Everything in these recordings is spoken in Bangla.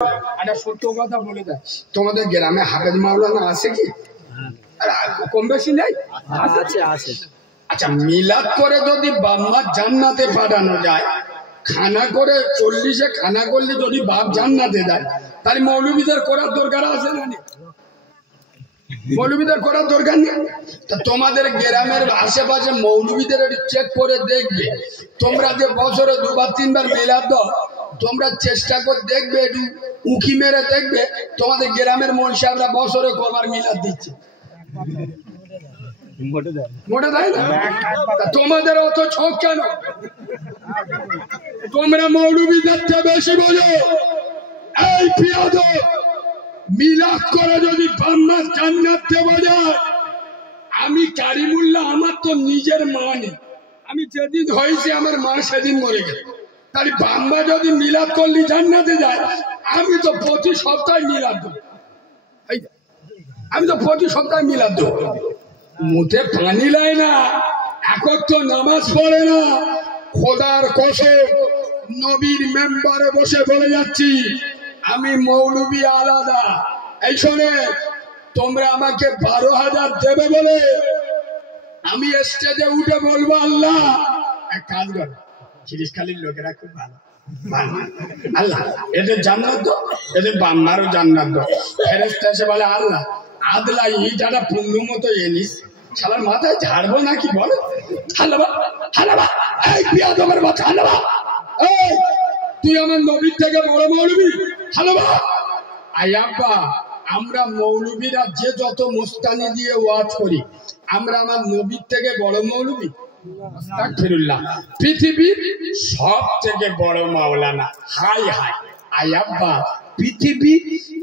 একটা সত্য কথা বলে দেয়, তোমাদের গ্রামে হাফেজ মাওলানা আছে কি? কম বেশি নেই? আছে আছে। আচ্ছা, মিলাদ করে যদি বাম্মা জান্নাতে পাঠানো যায়, খানা করে 40-এ খানা করলে যদি বাপ জান্নাতে দেয়, তাহলে মৌলবীদের করার দরকার আছে না? মৌলবীদের করার দরকার নেই। তা তোমাদের গ্রামের আশেপাশে মৌলবীদের চেক করে দেখবে, তোমরা যে বছরে 2-3 বার মিলাদ দাও, তোমরা চেষ্টা করে দেখবে, একটু উকি মেরে দেখবে তোমাদের গ্রামের মৌলবী সাহেবরা বছরে কবার মিলাদ দিচ্ছে। মোটে দেয় না। তোমাদের অত ছক কেন? তোমরা মৌলবীদের চেয়ে বেশি বোঝো। এই পিয়াদব, মিলাদ করে যদি বাম্মা জান্নাত দেওয়া যায়, আমি কারিমুল্লাহ, আমার তো নিজের মা নেই, আমি যেদিন হয়েছি আমার মা সেদিন মরে গেল, তাহলে বাম্মা যদি মিলাদ করলি জান্নাতে যায়, আমি তো প্রতি সপ্তাহে মিলাদ দেবো। আমি তো প্রতি সপ্তাহে মিলাদ দেবো। মুখে পানি লাই না, এখন তো নামাজ পড়ে না। খোদার কসম, নবীর মেম্বারে বসে বলে যাচ্ছি, আমি মৌলবী আলাদা। এই শোনে, তোমরা আমাকে 12,000 দেবে বলে আমি স্টেজে উঠে বলবো, আল্লাহ এক কাজ কর, খিরিশখালীর লোকেরা খুব ভালো, আল্লাহ এদের জান্নাত দাও, এদের বাম্মারও জান্নাত দাও। ফেরেশতা এসে বলে, আল্লাহ আদলা ইটাটা পূর্ণ মতো এনিস, শালার মাথায় ঝাড়বো নাকি বলো? হালাবা হালাবা, এই বিয়াদবের বাচ্চা, হালাবা, এই তুই আমার নবীর থেকে বড় মৌলবী, হালাবা। আই আব্বা, আমরা মৌলবীরা যে যত মুস্তানি দিয়ে ওয়াজ করি, আমরা আমার নবীর থেকে বড় মৌলবী? আস্তাগফিরুল্লাহ। পৃথিবীর সব থেকে বড় মাওলানা, হাই হাই। আই আব্বা, পৃথিবী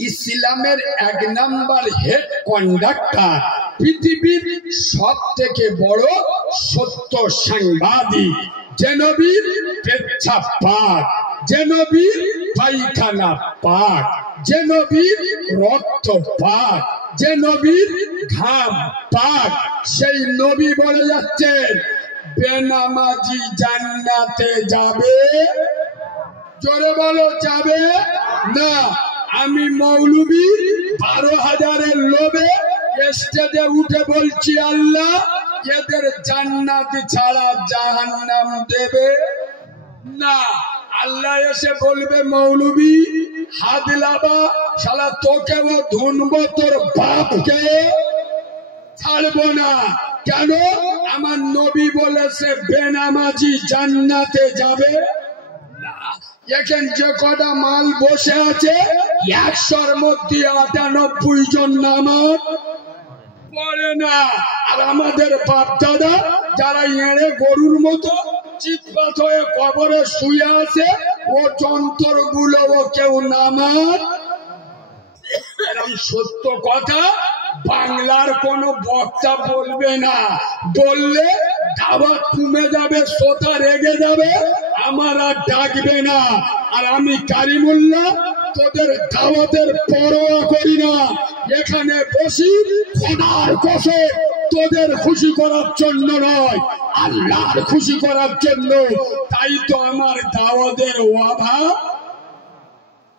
ইসলামের 1 নাম্বার হেড কন্ডাক্টর, পৃথিবীর সব থেকে বড় সত্য সাংবাদিক, যে নবীর পেচ্ছাপ পাক, যে নবীর পায়খানা পাক, যে নবীর রক্ত পাক, যে নবীর ঘাম পাক, সেই নবী বলে যাচ্ছেন, বেনামাজি জান্নাতে যাবে। জোরে বলো, যাবে না। আমি মৌলবী 12,000-এর লোভে স্টেজে উঠে বলছি, আল্লাহ এদের জান্নাত ছাড়া জাহান্নাম দেবে না। আল্লাহ এসে বলবে, মৌলবী হাদলাবা, শালা তোকেও ধুনবো, তোর বাপকে ছাড়বো না। কেন? আমার নবী বলেছে বেনামাজি জান্নাতে যাবে না। এখন যে কটা মাল বসে আছে, 100-র মধ্যে 98 জন নামাজ পড়ে না। আর আমাদের বাপ দাদা যারা এড়ে গরুর মতো চিৎপাত হয়ে কবরে শুয়ে আছে, ও যন্ত্র গুলো কেউ নামাজ। এরকম সত্য কথা বাংলার কোন বক্তা বলবে না, বললে দাওয়াত কমে যাবে, শ্রোতা রেগে যাবে, আমার আর ডাকবে না। আর আমি কারিমুল্লাহ তোদের দাওয়াতের পরোয়া করি না, এখানে বসি খোদার কসম তোদের খুশি করার জন্য নয়, আল্লাহর খুশি করার জন্য। তাই তো আমার দাওয়াতের অভাব।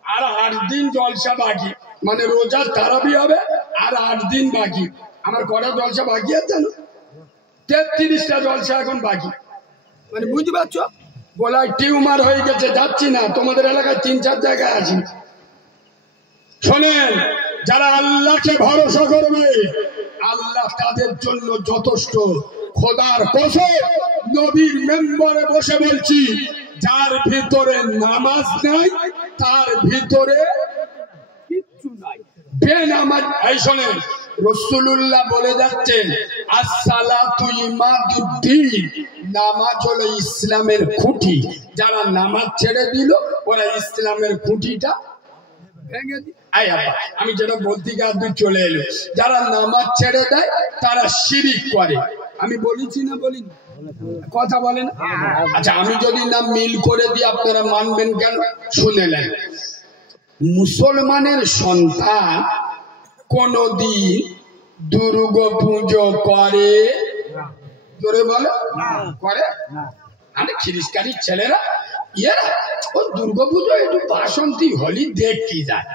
আর 8 দিন জলসা বাকি, মানে রোজার তারাবি হবে, আর 8 দিন বাকি। আমার কটা জলসা বাকি আছে জানো? 33টা জলসা এখন বাকি। মানে বুঝতে পারছো, গলায় টিউমার হয়ে গেছে, যাচ্ছি না। তোমাদের এলাকায় 3-4 জায়গায় আছি। শোনেন, যারা আল্লাহকে ভরসা করবে, আল্লাহ তাদের জন্য যথেষ্ট। খোদার কসম, নবীর মেম্বারে বসে বলছি, যার ভিতরে নামাজ নাই, তার ভিতরে কিচ্ছু নাই। বেনামাজ, এই শোনেন, রাসূলুল্লাহ বলে যাচ্ছেন, আসসালাতু ইমাদুদ্দিন, নামাজ হলো ইসলামের খুঁটি। যারা নামাজ ছেড়ে দিল, ওরা ইসলামের খুঁটিটা ভেঙে দিল। আমি যেটা বলতে গিয়ে চলে এলো, যারা নামাজ ছেড়ে দেয় তারা শিরিক করে। আমি বলেছি না বলিনি? কথা বলেন। আচ্ছা, আমি যদি না মিল করে দিই, আপনারা মানবেন কেন? শুনে নেন। মুসলমানের সন্তান কোনদিন দুর্গা পুজো করে? জোরে বলে, করে? আরে খ্রিস্টানের ছেলেরা এরা ও দুর্গাপুজো একটু বাসন্তী হোলি দেখতে যায়,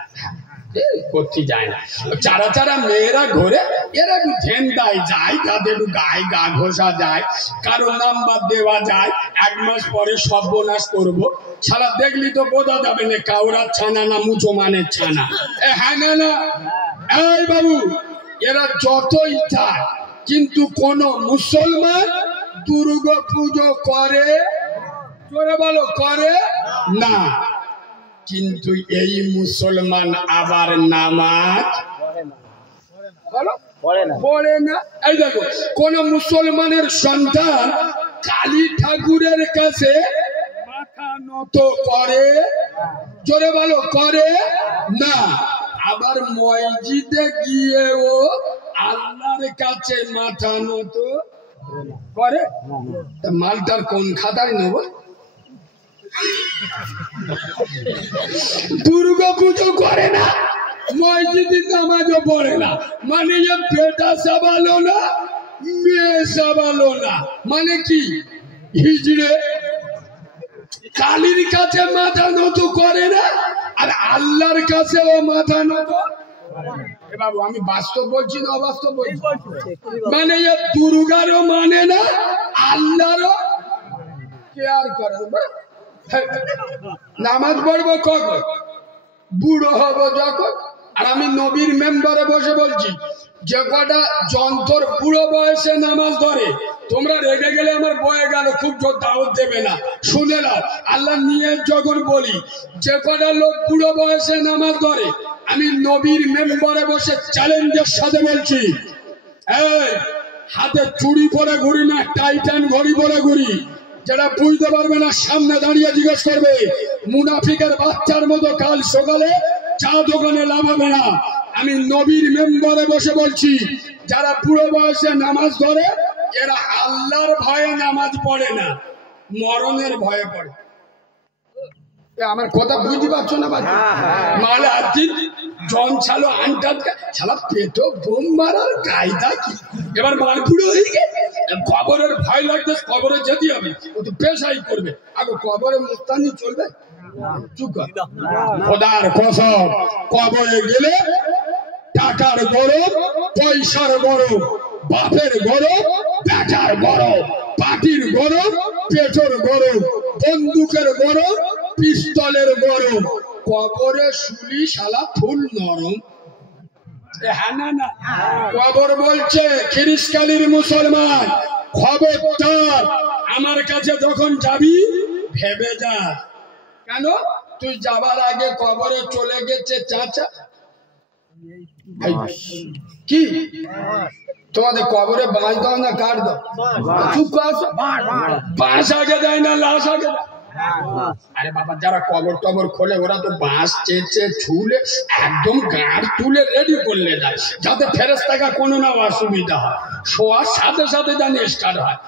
করতে যায় না। চারা চারা মেয়েরা ঘুরে, এরা একটু ঝেন্ডায় যায়, তাদের একটু গায়ে গা ঘষা যায়, কারো নাম্বার দেওয়া যায়, 1 মাস পরে সর্বনাশ করবো। সারা দেখলি তো বোঝা যাবে না কাউরার ছানা না মুসলমানের ছানা। হ্যাঁ না না, এই বাবু, এরা যতই চায়, কিন্তু কোন মুসলমান দুর্গা পুজো করে, জোরে বলো, করে না। কিন্তু এই মুসলমান আবার নামাজ পড়ে না। এই দেখো, কোন মুসলমানের সন্তান কালী ঠাকুরের কাছে মাথা নত করে, জোরে বলো, করে না। আবার মসজিদে গিয়েও আল্লাহর কাছে মাথা নত করে। মালটার কোন খাতায় নেব? দুর্গা পুজো করে না, মসজিদে নামাজও পড়ে না, মানে যে বেটা সাবালো না, মেয়ে সাবালো না, মানে কি হিজড়ে। কালীর কাছে মাথা নত করে না, আর আল্লাহর কাছেও মাথা নত। বাবু, আমি বাস্তব বলছি না অবাস্তব বলছি? মানে দুর্গারও মানে না, আল্লাহরও কেয়ার করে। নামাজ পড়বো কখন? বুড়ো হব যখন। আর আমি নবীর মেম্বারে বসে বলছি, যে কটা যন্ত্র বুড়ো বয়সে নামাজ ধরে, তোমরা রেগে গেলে আমার বয়ে গেল, খুব জোর দাওয়াত দেবে না, শুনে নাও। আল্লাহ নিয়ে যখন বলি, যে কটা লোক বুড়ো বয়সে নামাজ ধরে, আমি নবীর মেম্বারে বসে চ্যালেঞ্জের সাথে বলছি, এই হাতে চুড়ি পরে ঘুরি না, টাইটান ঘড়ি পরে ঘুরি, যেটা বুঝতে পারবে না সামনে দাঁড়িয়ে জিজ্ঞেস করবে। মুনাফিকের বাচ্চার মতো কাল সকালে চা দোকানে লাভ হবে না। আমি নবীর মেম্বারে বসে বলছি, যারা বুড়ো বয়সে নামাজ ধরে, এরা আল্লাহর ভয়ে নামাজ পড়ে না, মরণের ভয়ে পড়ে। আমার কথা বুঝতে পারছো না? মালে আজকে জন ছালো আনটাত ছালা পেট বোম মারার কায়দা কি? এবার মাল বুড়ো হয়ে গেছে, কবরের ভয় লাগবে, কবরে যেতে হবে, ও তো পেশাই করবে। আগে কবরে মুস্তানি চলবে? খোদার কসম, কবরে গেলে টাকার গরম, পয়সার গরম, বাপের গরম, বেটার গরম, পাটির গরম, পেটের গরম, বন্দুকের গরম, পিস্তলের গরম, কবরে শুলি শালা ফুল নরম। হ্যাঁ না না, কবর বলছে খিরিসকালীর মুসলমান, খবরদার আমার কাছে যখন যাবি ভেবে যা। কেন? তুই যাবার আগে কবরে চলে গেছে চাচা। কি তোমাদের কবরে বাঁশ দাও না কাঠ দাও? চুপ আসো, বাঁশ আগে দেয় না লাশ আগে দেয়? আরে বাবা, যারা কবর টবর খোলে ওরা তো বাঁশ চেঁচে ছুলে একদম গাঁড় তুলে রেডি করলে যায়, যাতে ফেরেশতাকে কোনো না অসুবিধা হয়, শোয়ার সাথে সাথে জানি স্টার্ট হয়।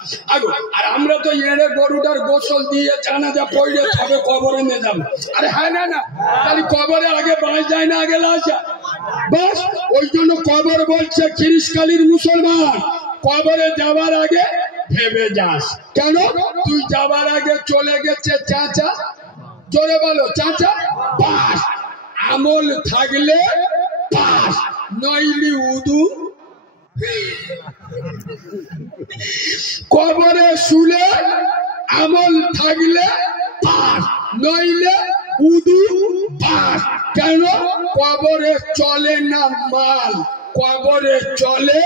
আর আমরা তো এড়ে গরুটার গোসল দিয়ে জানাজা পড়লে তবে কবরে নিয়ে যাবো। আরে হ্যাঁ না না, তাহলে কবরে আগে বাঁশ যায় না আগে লাশ যায়? বাস ওই জন্য কবর বলছে খিরিসকালীর মুসলমান, কবরে যাওয়ার আগে ভেবে যাস। কেন? তুই যাবার আগে চলে গেছে চাচা, জোরে বলো চাচা, বাস আমল থাকলে বাস, নইলি উদু। কবরে শুলে আমল থাকলে বাস, নইলে উদু বাস। কেন? কবরে চলে না মাল, কবরে চলে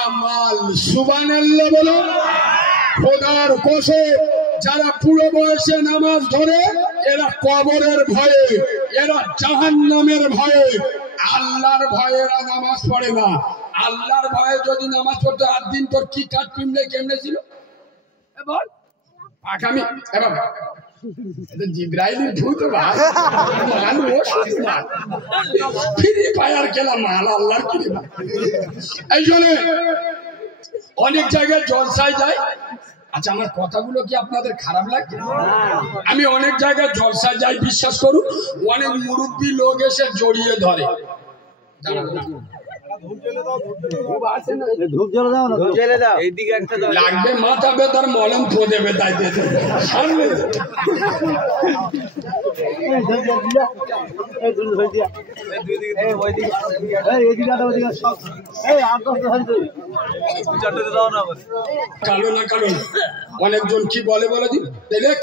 আমাল। সুবহানাল্লাহ বলো। খোদার কসম, যারা পুরো বয়সে নামাজ ধরে এরা কবরের ভয়ে, এরা জাহান্নামের ভয়ে, আল্লাহর ভয়ে এরা নামাজ পড়ে না। আল্লাহর ভয়ে যদি নামাজ পড়তো, 8 দিন তোর কি কাঠ পিমলে কেমনে ছিল বল? আগামী এবার জিব্রাইলের ভূত ভাই মানুষ ফিরে পায়ার খেলা মাল আল্লাহর কি। এই জন্য অনেক জায়গায় জলসায় যায়। আচ্ছা, আমার কথাগুলো কি আপনাদের খারাপ লাগছে? আমি অনেক জায়গায় জলসায় যাই, বিশ্বাস করুন, অনেক মুরব্বী লোক এসে জড়িয়ে ধরে, লাগবে মাথা ব্যথার মলম খোঁজে বেতাই দিয়েছে সামনে কালো না কালো অনেকজন কি বলে বলে দিন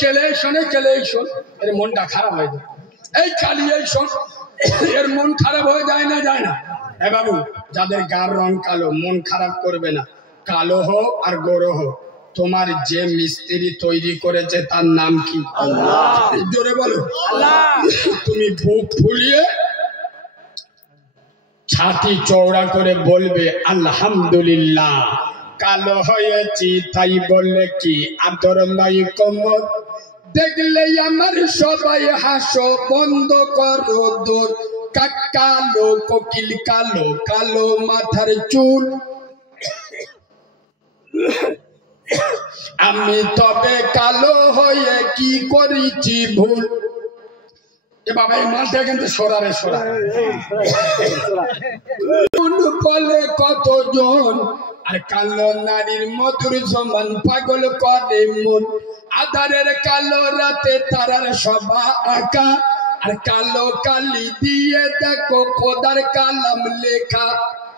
কেলে শোনে কেলে শোন এর মনটা খারাপ হয়ে যায় এই কালি এই শোন এর মন খারাপ হয়ে যায় না এ বাবু যাদের গার রং কালো মন খারাপ করবে না কালো হোক আর গোরো হোক তোমার যে মিস্ত্রি তৈরি করেছে তার নাম কি আল্লাহ জোরে বলো আল্লাহ তুমি বুক ফুলিয়ে ছাতি চওড়া করে বলবে আলহামদুলিল্লাহ কালো হয়েছি তাই বললে কি আদর নাই কোমর দেখলে আমার সবাই হাসো বন্ধ করো দূর কালো কোকিল কালো কালো মাথার চুল আমি তবে কালো হয়ে কি করেছি ভুল এ বাবা এই মালটা কিন্তু সরারে সরা বলে কতজন আর কালো নারীর মধুর সমান পাগল করে মন আধারের কালো রাতে তারার সভা আঁকা আর কালো কালি দিয়ে দেখো খোদার কালাম লেখা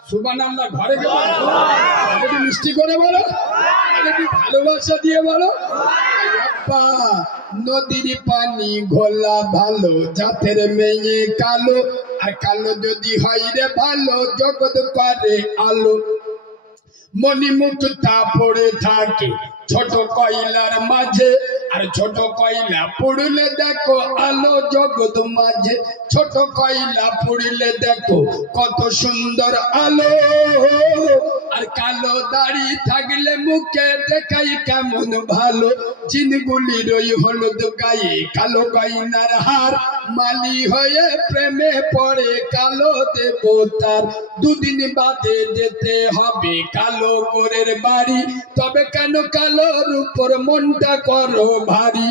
সুবহানাল্লাহ ঘরে গেলে মিষ্টি করে বলো ভালোবাসা দিয়ে বলো আব্বা নদীর পানি ঘোলা ভালো জাতের মেয়ে কালো আর কালো যদি হয় রে ভালো জগৎ করে আলো মণিমুক্তা পড়ে থাকে ছোট কয়লার মাঝে আর ছোট কয়লা পুড়লে দেখো আলো জগৎ মাঝে ছোট কয়লা পুড়লে দেখো কত সুন্দর আলো আর কালো দাড়ি থাকলে মুখে দেখাই কেমন ভালো চিনগুলির ওই হলুদ গায়ে কালো গয়নার হার মালি হয়ে প্রেমে পড়ে কালো দেবতার দুদিন বাদে যেতে হবে কালো গোরের বাড়ি তবে কেন কালোর উপর মনটা করো ভারী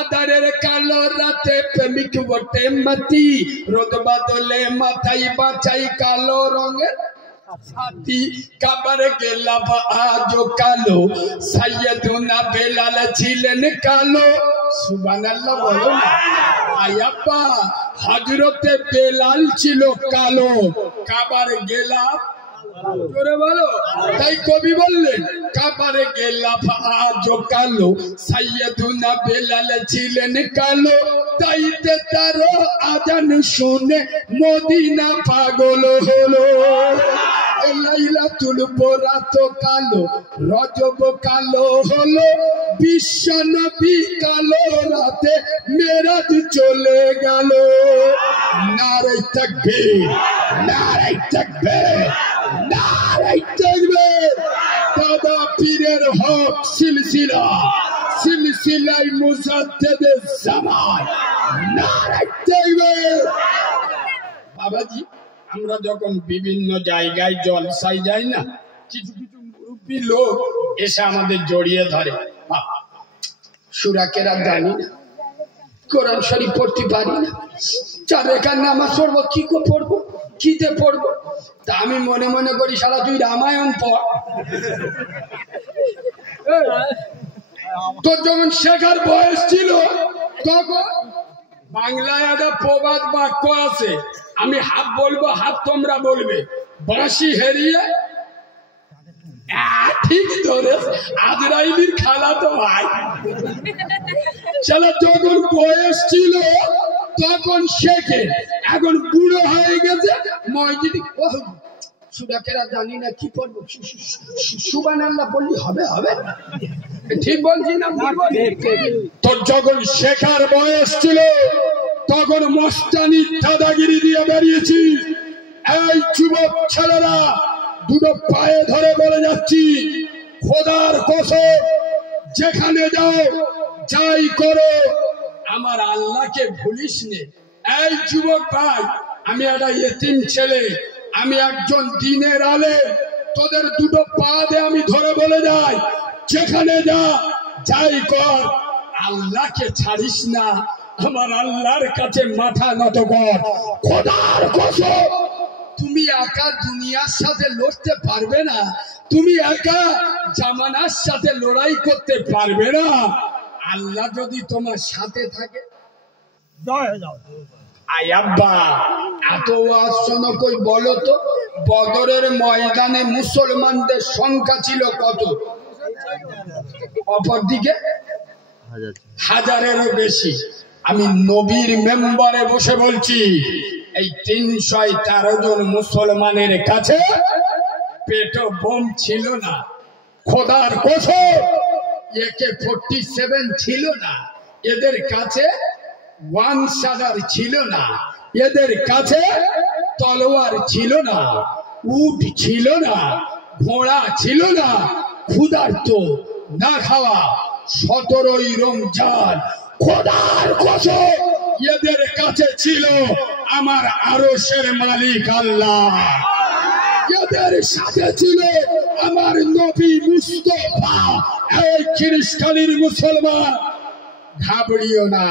আধারের কালো রাতে প্রেমিক বটে মাতি রোদ বাদলে মাথায় বাঁচাই কালো রঙের সাথী কাবার গেলাম আজ কালো সাইয়েদুনা বেলাল ছিলেন কালো সুবহানাল্লাহ বলো আয়াপ্পা হযরতে বেলাল ছিল কালো কাবার গেলাম করে বলো তাই কবি বললেন কাবারে গেলাম আজ কালো সাইয়েদুনা বেলাল ছিলেন কালো তাইতে তার আজান শুনে মদিনা পাগল হলো লাইলাতুল বরাত কালো রজব কালো হলো বিশ্ব নবী কালো রাতে মেরাজ চলে গেল নারে তাকবীর নারে তাকবীর নারে তাকবীর দাদা পীরের হক সিলসিলা সিলসিলাই মুজাদ্দেদের জামান নারে তাকবীর বাবাজি আমরা যখন বিভিন্ন জায়গায় জলসায় যাই না কিছু কিছু মুরব্বী লোক এসে আমাদের জড়িয়ে ধরে সূরা কেরাত জানি না কোরআন শরীফ পড়তে পারি না চার রেখার নামাজ পড়বো কি করে পড়বো কিতে পড়বো তা আমি মনে মনে করি শালা তুই রামায়ণ পড় তোর যখন শেখার বয়স ছিল তখন বাংলায় একটা প্রবাদ বাক্য আছে আমি হাফ বলবো হাফ তোমরা বলবে বাঁশি হেরিয়ে ঠিক ধরে আজরাইলির খালা তো ভাই শালা যখন বয়স ছিল তখন শেখে এখন বুড়ো হয়ে গেছে মসজিদে সূরা কেরাত জানি না কি পড়বো সুবহানাল্লাহ বললি হবে হবে ঠিক বলছি না তোর যখন শেখার বয়স ছিল তখন মস্তানি দাদাগিরি দিয়ে বেরিয়েছি এই যুবক ছেলেরা দুটো পায়ে ধরে বলে যাচ্ছি খোদার কসম যেখানে যাও যাই করো আমার আল্লাহকে ভুলিস নে এই যুবক ভাই আমি একটা ইতিম ছেলে আমি একজন দ্বীনের আলেম তোদের দুটো পা দিয়ে আমি ধরে বলে যাই যেখানে যা যাই কর আল্লাহকে ছাড়িস না আমার আল্লাহর কাছে মাথা নত কর খোদার কসম তুমি একা দুনিয়ার সাথে লড়তে পারবে না, তুমি একা জামানার সাথে লড়াই করতে পারবে না। আল্লাহ যদি তোমার সাথে থাকে, আয় আব্বা এত ওয়াজ শোনো, কই বলো তো বদরের ময়দানে মুসলমানদের সংখ্যা ছিল কত? অপরদিকে হাজারেরও বেশি। আমি নবীর মেম্বারে বসে বলছি, এই 313 জন মুসলমানের কাছে পেটো বোম ছিল না, খোদার কসম AK-47 ছিল না, এদের কাছে ওয়ান শাদার ছিল না, এদের কাছে তলোয়ার ছিল না, উট ছিল না, ঘোড়া ছিল না। ক্ষুধার্ত না খাওয়া 17ই রমজান, খোদার কসম এদের কাছে ছিল আমার আরশের মালিক আল্লাহ, এদের সাথে ছিল আমার নবী মুস্তাফা। এই খ্রিস্টানের মুসলমান ঘাবড়িও না,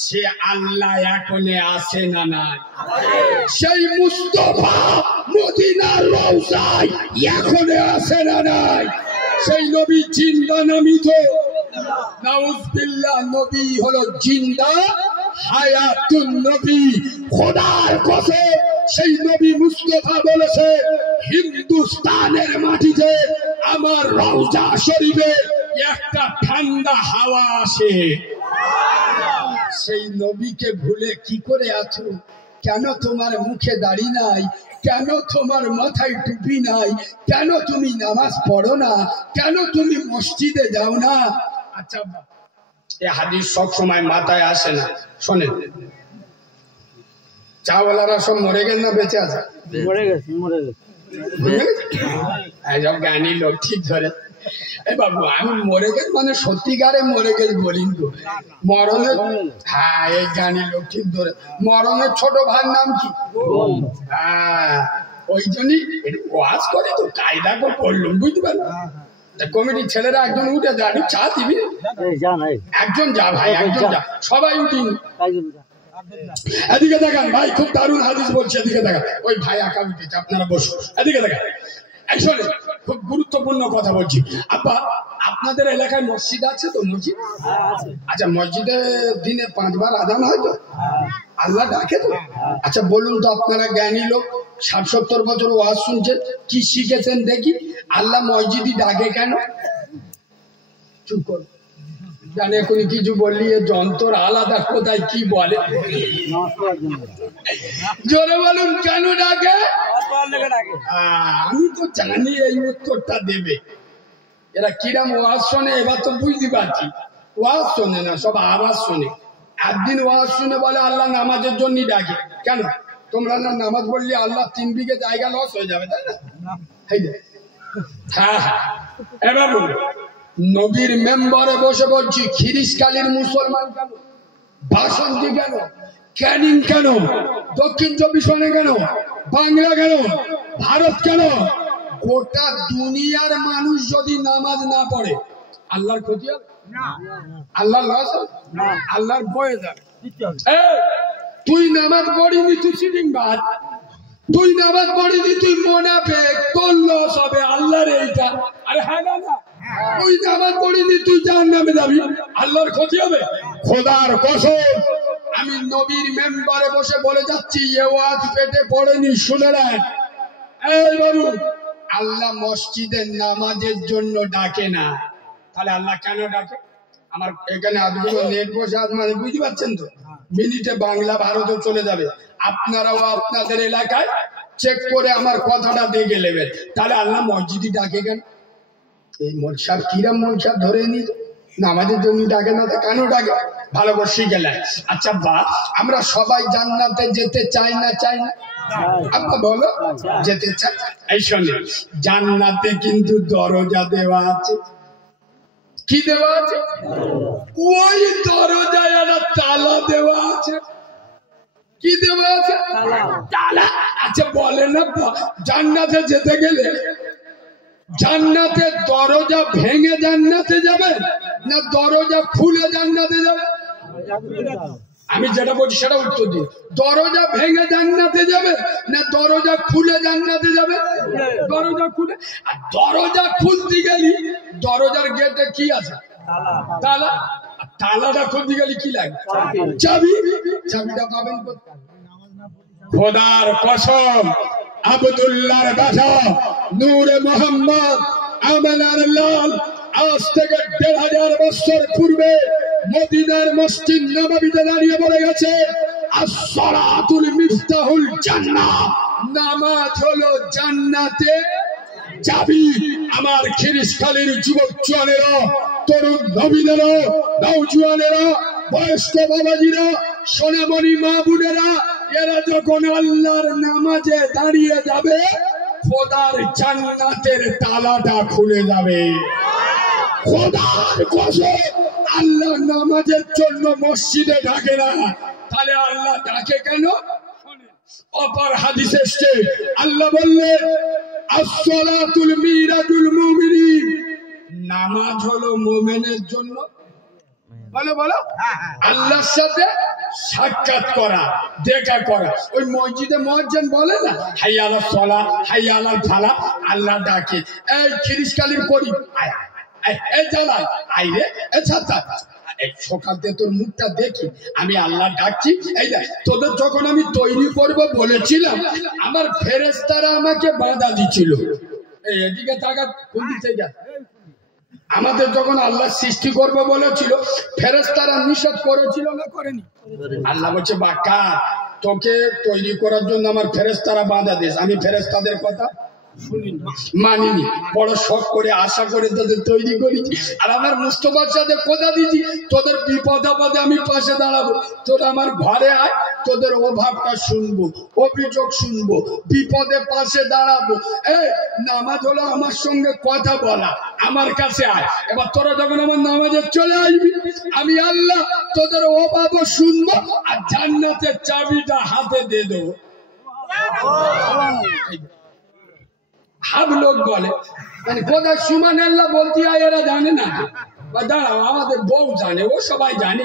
সে আল্লাহ এখনে আছে না নাই? সেই মুস্তাফা মদিনার রওজায় এখনে আছে না নাই? সেই নবী জিন্দা নামিত, নাউজুবিল্লাহ, নবী হলো জিন্দা হায়াতুন নবী। খোদার কসম সেই নবী মুস্তাফা বলেছে, হিন্দুস্তানের মাটিতে আমার রওজা শরীফে একটা ঠান্ডা হাওয়া আসে। সেই নবীকে ভুলে কি করে আছো? কেন তোমার মুখে দাড়ি নাই? কেন তোমার মাথায় টুপি নাই? কেন তুমি নামাজ পড়ো না? কেন তুমি মসজিদে যাও না? আচ্ছা, এই হাদিস সব সময় মাথায় আসে না। শোনেন, চাওয়ালারা সব মরে গেল না বেঁচে আছে? মরে গেছে। সব জ্ঞানী লোক ঠিক ধরে। এ বাবু, আমি মরে গেছি মানে সত্যিকারে মরে গেছি বলিন তো। মরণের, হ্যাঁ, এই জ্ঞানী লোক ঠিক ধরে। মরণের ছোট ভাইয়ের নাম কি? হ্যাঁ, ওই জন্যই একটু ওয়াজ করে তো কায়দা করে পড়লাম, বুঝতে পারলো? কমিটির ছেলেরা একজন উঠে যা, একটু চা দিবি? একজন যা ভাই, একজন যা, সবাই উঠিন। এদিকে দেখান ভাই, খুব দারুণ হাদিস বলছে, এদিকে দেখান। ওই ভাই একা উঠেছে, আপনারা বসুন, এদিকে দেখান। আসলে খুব গুরুত্বপূর্ণ কথা বলছি। আব্বা, আপনাদের এলাকায় মসজিদ আছে তো? মসজিদ, আচ্ছা, মসজিদে দিনে 5 বার আযান হয় তো? আল্লাহ ডাকে তো? আচ্ছা বলুন তো, আপনারা জ্ঞানী লোক, 60-70 বছর ওয়াজ শুনছেন, কি শিখেছেন দেখি? আল্লাহ মসজিদই ডাকে কেন? চুপ কর, জানে কোনো কিছু বললি এ যন্ত্র আলাদা কোথায় কি বলে, জোরে বলুন কেন ডাকে? আমি তো জানি এই উত্তরটা দেবে। এরা কিরাম ওয়াজ শোনে এবার তো বুঝতে পারছি। ওয়াজ শোনে না, সব আওয়াজ শোনে। একদিন ওয়াজ শুনে বলে আল্লাহ নামাজের জন্য ডাকে। কেন? তোমরা না নামাজ পড়লে আল্লাহ 3 বিঘে জায়গা লস হয়ে যাবে, তাই না? হ্যাঁ, এবার নবীর মেম্বারে বসে বলছি, খিরিসকালীর মুসলমান কেন? বাসন্তী কেন? ক্যানিং কেন? দক্ষিণ 24 পরগনা কেন? বাংলা কেন? ভারত কেন? গোটা দুনিয়ার মানুষ যদি নামাজ না পড়ে আল্লাহর ক্ষতি হবে? আল্লাহর লস হবে? আল্লাহর বয়ে যাবে। তুই নামাজ পড়িনি, তুই সিটিং বাদ। তুই নামাজ পড়িনি, তুই মুনাফিক, তোর লস হবে। আল্লাহর এইটা, আরে হ্যাঁ না? তুই নামাজ পড়িনি, তুই জাহান্নামে যাবি, আল্লাহর ক্ষতি হবে। খোদার কসম আমি নবীর মেম্বারে বসে বলে যাচ্ছি, এ ওয়াজ পেটে পড়েনি, শুনে নেন। এই বাবু, আল্লাহ মসজিদের নামাজের জন্য ডাকে না, তাহলে আল্লাহ কেন ডাকে? আমার এখানে আদগুলো নেট বসে মানে বুঝতে পারছেন তো? মিনিটে বাংলা ভারতেও চলে যাবে। আপনারাও আপনাদের এলাকায় চেক করে আমার কথাটা দেখে নেবেন। তাহলে আল্লাহ মসজিদই ডাকে কেন? এই মনসাব কিরাম মনসাব ধরে নি, নামাজের জন্য ডাকে না, কেন ডাকে? ভালো করে শিখে গেলেন। আচ্ছা বা, আমরা সবাই জান্নাতে যেতে চাই না? চাই না? আব্বা বলো, যেতে চাই। এই শোনে, জান্নাতে কিন্তু দরজা দেওয়া আছে। কি দেওয়া আছে? ওই দরজায় একটা তালা দেওয়া আছে। কি দেওয়া আছে? তালা। আচ্ছা বলে না, জান্নাতে যেতে গেলে জান্নাতের দরজা ভেঙে জান্নাতে যাবে না দরজা খুলে জান্নাতে যাবে? আমি যেটা বলছি সেটা উত্তর দিন। দরজা ভেঙে জান্নাতে যাবে না দরজা খুলে জান্নাতে যাবে? দরজা খুলে। আর দরজা খুলতে গেলি দরজার গেটে কি আছে? তালা। তালাটা খুলতে গেলে কি লাগে? চাবি। চাবিটা পাবেন কোথায়? খোদার কসম, আব্দুল্লাহর বাসা নূরে মোহাম্মদ আমেনার লাল আজ থেকে ১৫০০ বছর পূর্বে মদিনার মসজিদ নববীতে দাঁড়িয়ে বলে গেছে, আসসালাতুল মিফতাহুল জান্নাহ, নামাজ হলো জান্নাতের চাবি। আমার খিরিসখালীর যুবক জওয়ানেরা, তরুণ নবীনেরা, নওজোয়ানেরা, বয়স্ক বাবাজিরা, সোনামণি মা বোনেরা, এরা যখন আল্লাহর নামাজে দাঁড়িয়ে যাবে খোদার জান্নাতের তালাটা খুলে যাবে। খোদার কসম, আল্লাহ নামাজের জন্য মসজিদে ডাকে না, তাহলে আল্লাহ ডাকে কেন? অপর হাদিস এসেছে, আল্লাহ বললেন আসসালাতুল মিরাজুল মুমিনিন, নামাজ হলো মুমিনের জন্য। বলো বলো, আল্লাহর সাথে সাক্ষাৎ করা, দেখা করা। ওই মসজিদে মুয়াজ্জিন বলে না হাইয়া আলাস সালাহ, হাইয়া আলাল ফালাহ, আল্লাহ ডাকে এই খিরিসকালীর করি আয় এই জালাল আইরে এই ছাতা সকাল থেকে তোর মুখটা দেখি, আমি আল্লাহ ডাকছি। এই দেখ, তোদের যখন আমি তৈরি করব বলেছিলাম, আমার ফেরেশতারা আমাকে বাধা দিচ্ছিল। এই এদিকে তাকা, কোন দিক থেকে? আমাদের যখন আল্লাহ সৃষ্টি করবে বলেছিল, ফেরেশতারা নিষেধ করেছিল না করেনি? আল্লাহ বলছে বাক্কা, তোকে তৈরি করার জন্য আমার ফেরেশতারা বাধা দিয়েছে, আমি ফেরেশতাদের কথা মানিনি, বড় শখ করে আশা করে তোদের তৈরি করেছি। আর আমার মুস্তফার সাথে কথা দিয়েছি, তোদের বিপদ আপদে আমি পাশে দাঁড়াবো, তোরা আমার ঘরে আয়, তোদের অভাবটা শুনবো, অভিযোগ শুনবো, বিপদে পাশে দাঁড়াবো। এই নামাজ হলো আমার সঙ্গে কথা বলা, আমার কাছে আয়। এবার তোরা যখন আমার নামাজে চলে আসবি, আমি আল্লাহ তোদের অভাবও শুনবো আর জান্নাতের চাবিটা হাতে দিয়ে দেবো। হাব লোক বলে মানে কোথায় সুবহানাল্লাহ বলতে হয় এরা জানে না। দাঁড়াও, আমাদের বউ জানে, ও সবাই জানে।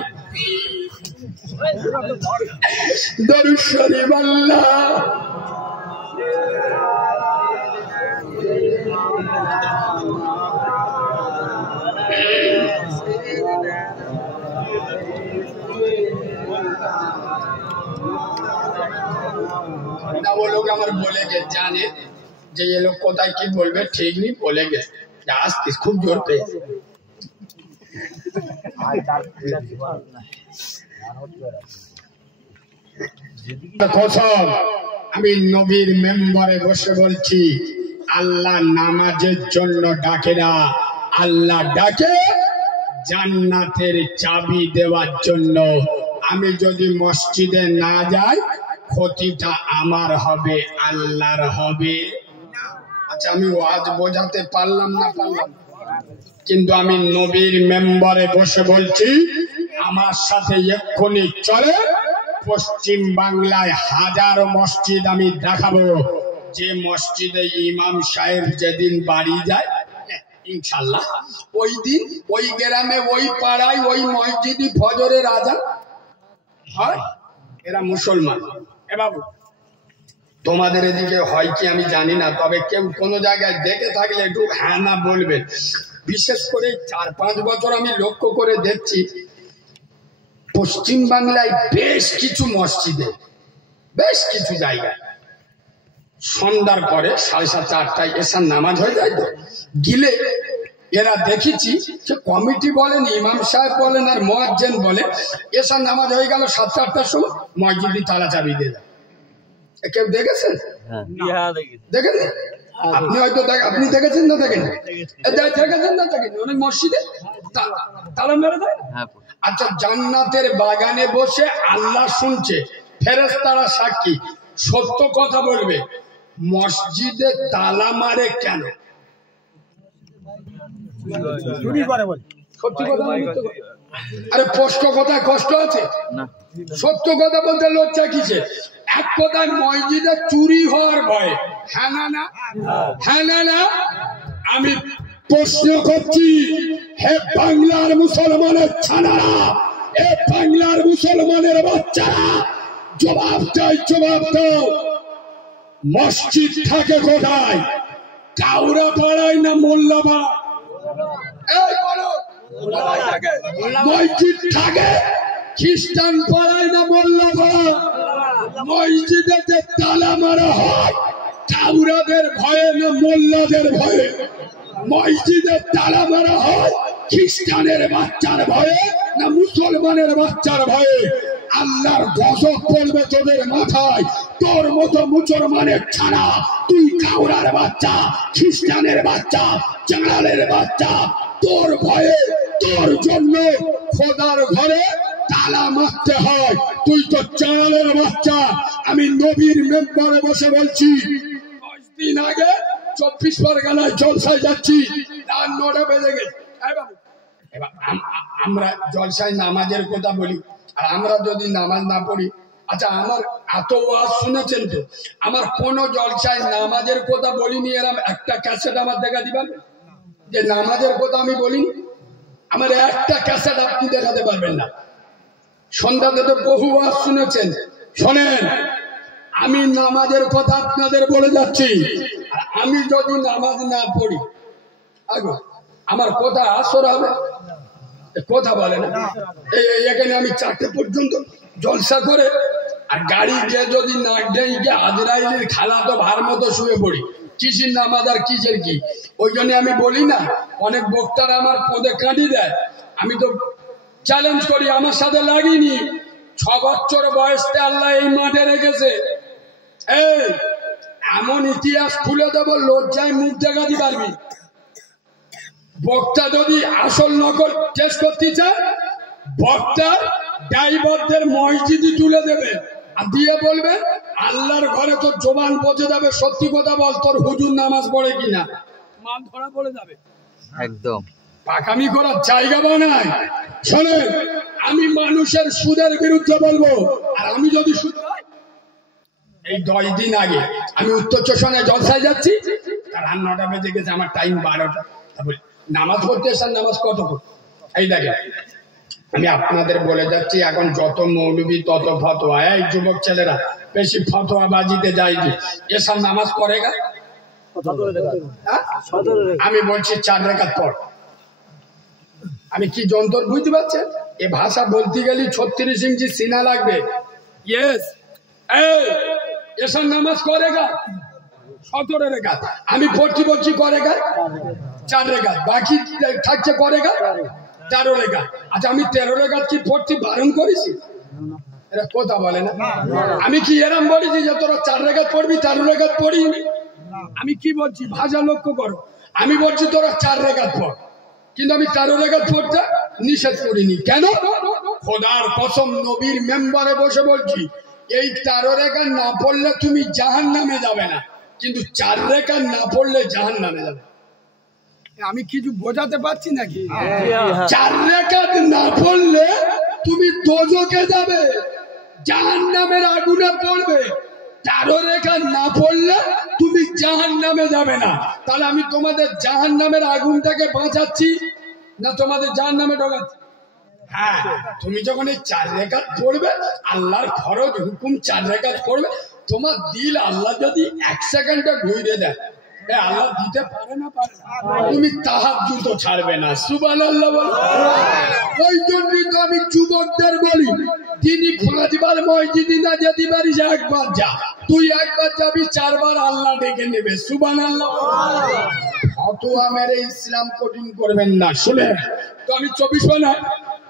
দরুদ শরীফ আল্লাহ না, वो लोग আমার বলে গে জানে যে ये लोग কোথায় কি বলবে ঠিক নেই, বলে গেছে আসতিস খুব জোর পেয়েছে। কসম, আমি নবীর মেম্বারে বসে বলছি, আল্লাহ নামাজের জন্য ডাকে না, আল্লাহ ডাকে জান্নাতের চাবি দেওয়ার জন্য। আমি যদি মসজিদে না যাই, ক্ষতিটা আমার হবে, আল্লাহর হবে। আচ্ছা, আমি ওয়াজ বোঝাতে পারলাম না পারলাম, কিন্তু আমি নবীর মেম্বারে বসে বলছি, আমার সাথে এক্ষুনি চলে পশ্চিম বাংলায় হাজারো মসজিদ আমি দেখাবো, যে মসজিদে ইমাম সাহেব যেদিন বাড়ি যায় ইনশাল্লাহ ওই দিন ওই গ্রামে ওই পাড়ায় ওই মসজিদে ফজরের আযান হয়। এরা মুসলমান। এ বাবু, তোমাদের এদিকে হয় কি আমি জানি না, তবে কেউ কোনো জায়গায় দেখে থাকলে একটু হ্যাঁ না বলবেন। বিশেষ করে 4-5 বছর আমি লক্ষ্য করে দেখছি, পশ্চিম বাংলায় বেশ কিছু মসজিদে, বেশ কিছু জায়গায় সন্ধ্যার পরে 7:30-8টায় এসার নামাজ হয়ে যায়, তো গিলে এরা দেখেছি যে কমিটি বলেন, ইমাম সাহেব বলেন আর মুয়াজ্জিন বলে, এসার নামাজ হয়ে গেল 7-8টার সময় মসজিদে তালা চাবি দিয়ে দেয়। কেউ দেখেছেন? দেখেন? আপনি হয়তো আপনি দেখেছেন না দেখেন? দেখেছেন না দেখেন? অনেক মসজিদে তালা মেরে দেয়। আচ্ছা, জান্নাতের বাগানে বসে আল্লাহ শুনছে, ফেরেশতারা সাক্ষী, সত্য কথা বলবে, মসজিদে তালা মারে কেন? সত্যি কথা। আরে স্পষ্ট কথায় কষ্ট আছে, সত্য কথা বলতে লজ্জা কিসে? এক কথায় মসজিদে চুরি হওয়ার ভয়ে। হ্যাঁ না না? হ্যাঁ না না? আমি প্রশ্ন করছি, হে বাংলার মুসলমানের ছানারা, এ বাংলার মুসলমানের বাচ্চারা জবাব চাই, জবাব দাও। মসজিদ থাকে কোথায়? কাউরা পাড়ায় না মোল্লাবা? এই বলো, মসজিদ থাকে খ্রিস্টান পাড়ায় না মোল্লাবা? মসজিদে যে তালা মারা হয় কাউরাদের ভয়ে না মোল্লাদের ভয়ে? মসজিদে তালা মারা হয় খ্রিস্টানের বাচ্চার ভয়ে না মুসলমানের বাচ্চার ভয়ে? আল্লাহর গজব পড়বে তোদের মাথায়। তোর মতো মুসলমানের ছাড়া তুই কাউরার বাচ্চা, খ্রিস্টানের বাচ্চা, চাঁড়ালের বাচ্চা, তোর ভয়ে তোর জন্য খোদার ঘরে তালা মারতে হয়। তুই তো চাঁড়ালের বাচ্চা। আমি নবীর মেম্বারে বসে বলছি, 10 দিন আগে 24 পরগনায় জলসায় যাচ্ছি, রাত 9টা বেজে গেছে। এবার আমরা জলসায় নামাজের কথা বলি, আর আমরা যদি নামাজ না পড়ি, আচ্ছা আমার এত ওয়াজ শুনেছেন তো, আমার কোন জলসায় নামাজের কথা বলিনি, এরকম একটা ক্যাসেট আমার দেখা দিবেন যে নামাজের কথা আমি বলিনি? আমার একটা ক্যাসেট আপনি দেখাতে পারবেন না। সন্ধ্যাতে তো বহু ওয়াজ শুনেছেন, শোনেন আমি নামাজের কথা আপনাদের বলে যাচ্ছি। আর আমি যদি নামাজ না পড়ি আমার কথা আসর হবে? কথা বলে না। এখানে আমি 4টে পর্যন্ত জলসা করে আর গাড়ি গিয়ে যদি না গিয়ে আজরাইলের খালা তো ভার মতো শুয়ে পড়ি, কিসের নামাজ আর কিসের কি। ওই জন্য আমি বলি না, অনেক বক্তারা আমার পদে কাঁদি দেয়, আমি তো চ্যালেঞ্জ করি, আমার সাথে লাগিনি। 6 বছর বয়সে আল্লাহ এই মাঠে রেখেছে। এই এমন ইতিহাস খুলে দেবো, লজ্জায় মুখ দেখাতে পারবি। বক্তা যদি আসল নকল টেস্ট করতে চায়, বক্তার ড্রাইভারদের মসজিদে তুলে দেবে আর দিয়ে বলবে আল্লাহর ঘরে তোর জবান পচে যাবে, সত্যি কথা বল, তোর হুজুর নামাজ পড়ে কিনা, মান ধরা পড়ে যাবে। একদম পাকামি করার জায়গা বানায়। শোনেন, আমি মানুষের সুদের বিরুদ্ধে বলবো, আর আমি যদি সুদ, এই 10 দিন আগে আমি উত্তর চশনে জলসায় যাচ্ছি, রাত 9টা বেজে গেছে, আমার টাইম 12টা। নামাজ পড়তে এসে নামাজ কত করে? এই দেখেন, আমি আপনাদের বলে যাচ্ছি, এখন যত মৌলবি তত ফতোয়া। এই যুবক ছেলেরা বেশি ফতোয়া বাজিতে যায়নি, এসব নামাজ পড়ে গা। আমি বলছি 4 রাকাত পড়। আমি কি যন্ত্র বুঝতে পারছেন? এ ভাষা বলতে গেলে 36 ইঞ্চি সিনা লাগবে। ইয়েস, এসব নামাজ করে গা 17 রাকাত। আমি পড়ছি বলছি করে গা 4 রাকাত, বাকি থাকছে করে গা 13 রাকাত। আচ্ছা আমি 13 রাকাত কি পড়তে বারণ করেছি? এরা কথা বলে না। আমি কি এরম বলেছি যে তোরা 4 রাকাত পড়বি, 13 রাকাত পড়িনি? আমি কি বলছি ভাষা লক্ষ্য করো, আমি বলছি তোরা 4 রাকাত পড়, কিন্তু আমি 13 রাকাত পড়তে নিষেধ করিনি। কেন? খোদার কসম নবীর মেম্বারে বসে বলছি, এই 13 রাকাত না পড়লে তুমি জাহান্নামে যাবে না, কিন্তু 4 রাকাত না পড়লে জাহান্নামে যাবে। আমি কিছু বোঝাতে পারছি নাকি? 4 রাকাত না পড়লে তুমি দোজখে যাবে, জাহান্নামের আগুনে পড়বে। 13 রাকাত না পড়লে তুমি জাহান্নামে যাবে না। তাহলে আমি তোমাদের জাহান্নামের আগুন থেকে বাঁচাচ্ছি না তোমাদের জাহান্নামে ঢোকাচ্ছি? হ্যাঁ, তুমি যখন এই 4 রাকাত পড়বে, আল্লাহর ফরজ হুকুম 4 রাকাত পড়বে, তোমার দিল আল্লাহ যদি 1 সেকেন্ডে ঘুরিয়ে দেয়, আল্লাহ দিতে পারে না, পারে না, তুমি তাহাজ্জুদ ছাড়বে না। সুবহানাল্লাহ বলো। ওই জন্যই তো আমি যুবকদের বলি, তিনি 5 বার মসজিদে না যেতে পারিস, 1 বার যা। তুই 1 বার যাবি, 4 বার আল্লাহ ডেকে নেবে। সুবহানাল্লাহ। ফতোয়া মেরে ইসলাম কঠিন করবেন না। শুনে তো আমি 24 ঘন্টা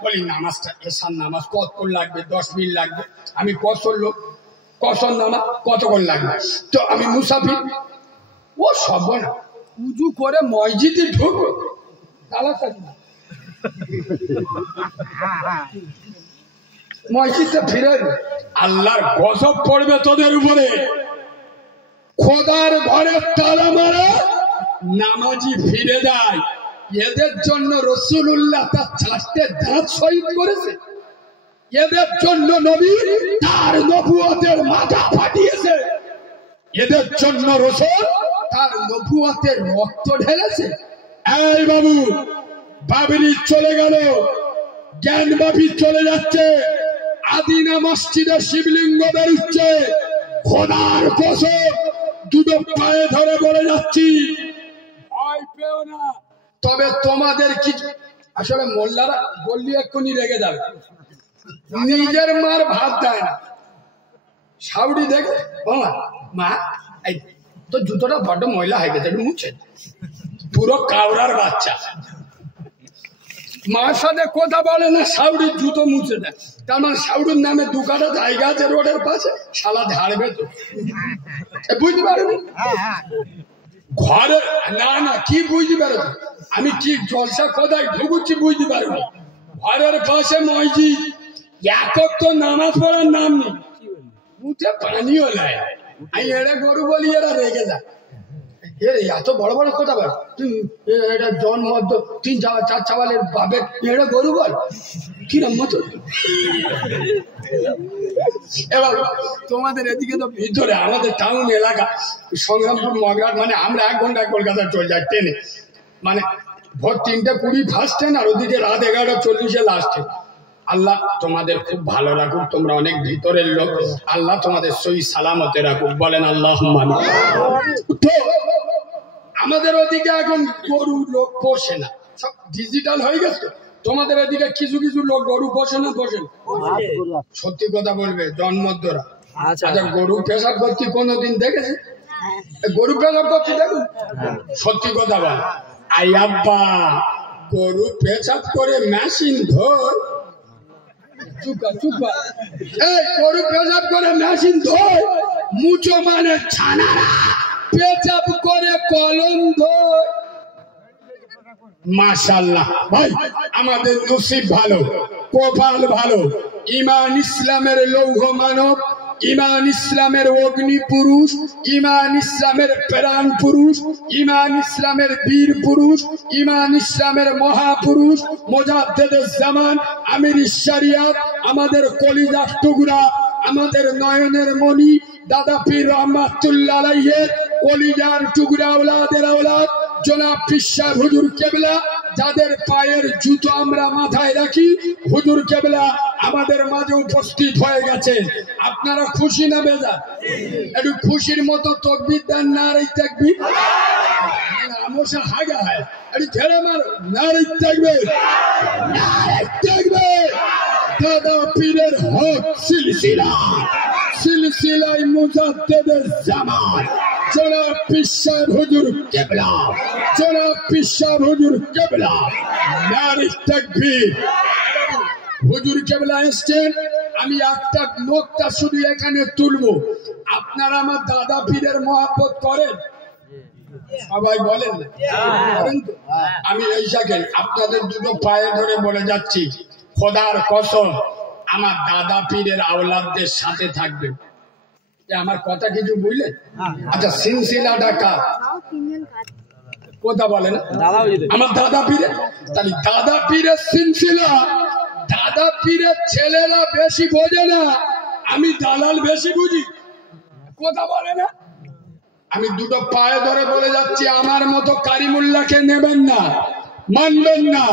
বলি নামাজটা, এসার নামাজ কতক্ষণ লাগবে? 10 মিনিট লাগবে। আমি কসর লোক, কসর নামাজ কতক্ষণ লাগবে? তো আমি মুসাফির, ও সব না উজু করে মসজিদে ঢুকো, তাড়াতাড়ি মসজিদে ফিরে, আল্লাহর গজব পড়বে তোদের উপরে। খোদার ঘরে তালা মারা নামাজি ফিরে যায়। এদের জন্য রাসূলুল্লাহ তার 4টে দাঁত শহীদ করেছে। এদের জন্য নবী তার নবুয়তের মাথা ফাটিয়েছে। এদের জন্য রাসূল তার নবুয়তের রক্ত ঢেলেছে। এই বাবু, বাবরি চলে গেল, জ্ঞানবাপী চলে যাচ্ছে, আদিনা মসজিদে শিবলিঙ্গ বেরোচ্ছে। খোদার কসম দুটো পায়ে ধরে বলে যাচ্ছি, ভয় পেও না। তবে তোমাদের কিছু, আসলে মোল্লারা বললি এক্ষুনি রেগে যাবে, নিজের মার ভাত দেয় না। সাউরি দেখে মা এই তো জুতোটা বড্ড ময়লা হয়ে গেছে, একটু মুছে। পুরো কাউরার বাচ্চা, মার সাথে কথা বলে না, সাউরির জুতো মুছে দেয়। তার মানে সাউরির নামে দু কাটা জায়গা আছে রোডের পাশে, শালা ঝাড়বে তো। বুঝতে পারবি ঘরে না না কি বুঝতে পারো, আমি কি জলসা কোথায় ঢুকুচ্ছি বুঝতে পারবি। ঘরের পাশে মসজিদ, একক তো নামাজ পড়ার নাম নেই, মুখে পানিও নেয়। আমি এরা গরু বলি, এরা রেগে যায়। এত বড় বড় কথা বল, এটা জন্ম 3-4 চাওয়ালের বাপের, এটা গরু বল কিরম মতো। এবার তোমাদের এদিকে তো ভিতরে, আমাদের টাউন এলাকা সংগ্রামপুর মগরাট, মানে আমরা 1 ঘন্টা কলকাতা চলে যাই ট্রেনে, মানে ভোর 3:20 ফার্স্ট ট্রেন, আর ওদিকে রাত 11:40 লাস্ট ট্রেন। আল্লাহ তোমাদের খুব ভালো রাখুক, তোমরা অনেক ভিতরের লোক, আল্লাহ তোমাদের সহি সালামতে রাখুক, বলেন আল্লাহ। তো আমাদের ওদিকে এখন গরু লোক পোষে না, সব ডিজিটাল হয়ে গেছে। তোমাদের এদিকে কিছু কিছু লোক গরু পোষে না, পোষে না? সত্যি কথা বলবে জন্মদ্দরা। আচ্ছা, গরু পেশাব করতে কোনোদিন দেখেছে? গরু পেশাব করতে দেখুন, সত্যি কথা বল। আই আব্বা গরু পেশাব করে মেশিন ধর, গরু পেশাব করে মেশিন ধর, মুচো মানে ছানারা পেশাব করে কলম ধর। মাশাআল্লাহ ভাই, আমাদের নসিব ভালো, কপাল ভালো। ইমান ইসলামের লৌহ মানব, ইমান ইসলামের অগ্নি পুরুষ, ইমান ইসলামের প্রাণ পুরুষ, ইমান ইসলামের বীর পুরুষ, ইমান ইসলামের মহাপুরুষ মুজাদ্দিদুজ জামান আমির শরিয়ত, আমাদের কলিজার টুকরা, আমাদের নয়নের মণি দাদা পীর রহমাতুল্লাহ আলাইহির কলিজার টুকরা আওলাদের আওলাদ জনাব পীর সাহেব হুজুর কেবলা, যাদের পায়ের জুতো আমরা মাথায় রাখি, হুজুর কেবলা আমাদের মাঝে উপস্থিত হয়ে গেছে। আপনারা খুশি না বেজার? একটু খুশির মতো তাকবীর দেন, নারে তাকবীর। আমসা হাগা হয়, একটু ছেড়ে মারো, নারে তাকবীর, নারে তাকবীর। দাদা পীরের হক সিলসিলা, সিলসিলাই মুজাদ্দিদুজ জামান জনাব পীর সাহেব হুজুর কেবলা, জনাব পীর সাহেব হুজুর কেবলা, নারে তাকবীর। হুজুর কেবলা এসছেন, আমি একটা নোকতা শুধু এখানে তুলবো। আপনারা আমার দাদা পীরের মহব্বত করেন? সবাই বলেন না? আমি এই জায়গায় আপনাদের দুটো পায়ে ধরে বলে যাচ্ছি, খোদার কসম আমার দাদা পীরের আওলাদদের সাথে থাকবেন। আমার কথা কিছু বুঝলেন? আচ্ছা, সিলসিলাটা কার কথা বলেন? আমার দাদা পীরের। তাহলে দাদা পীরের সিলসিলা, দাদা পীরের ছেলেরা বেশি বোঝে না, আমি দালাল বেশি বুঝি, কথা বলে না। আমি দুটো পায়ে ধরে বলে যাচ্ছি, আমার মতো কারিমুল্লাহকে নেবেন না, মানবেন না,